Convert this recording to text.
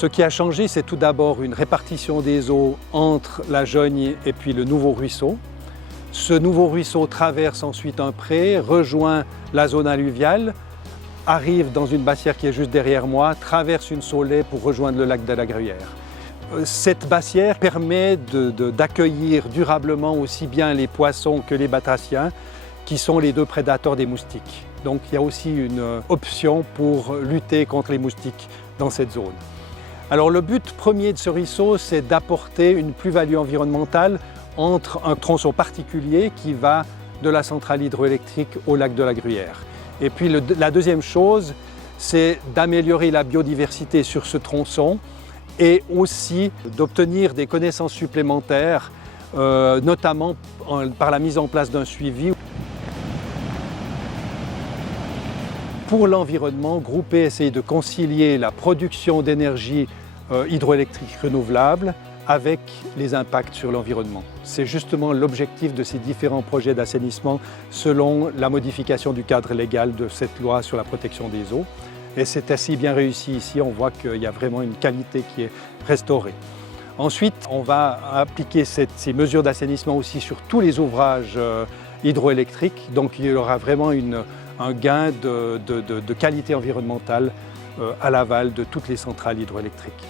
Ce qui a changé, c'est tout d'abord une répartition des eaux entre la Jogne et puis le nouveau ruisseau. Ce nouveau ruisseau traverse ensuite un pré, rejoint la zone alluviale, arrive dans une bassière qui est juste derrière moi, traverse une saulée pour rejoindre le lac de la Gruyère. Cette bassière permet d'accueillir durablement aussi bien les poissons que les batraciens, qui sont les deux prédateurs des moustiques. Donc il y a aussi une option pour lutter contre les moustiques dans cette zone. Alors le but premier de ce ruisseau, c'est d'apporter une plus-value environnementale entre un tronçon particulier qui va de la centrale hydroélectrique au lac de la Gruyère. Et puis la deuxième chose, c'est d'améliorer la biodiversité sur ce tronçon et aussi d'obtenir des connaissances supplémentaires, notamment par la mise en place d'un suivi. Pour l'environnement, Groupe E essaye de concilier la production d'énergie hydroélectrique renouvelable avec les impacts sur l'environnement. C'est justement l'objectif de ces différents projets d'assainissement selon la modification du cadre légal de cette loi sur la protection des eaux. Et c'est assez bien réussi ici, on voit qu'il y a vraiment une qualité qui est restaurée. Ensuite, on va appliquer ces mesures d'assainissement aussi sur tous les ouvrages hydroélectriques, donc il y aura vraiment un gain de qualité environnementale à l'aval de toutes les centrales hydroélectriques.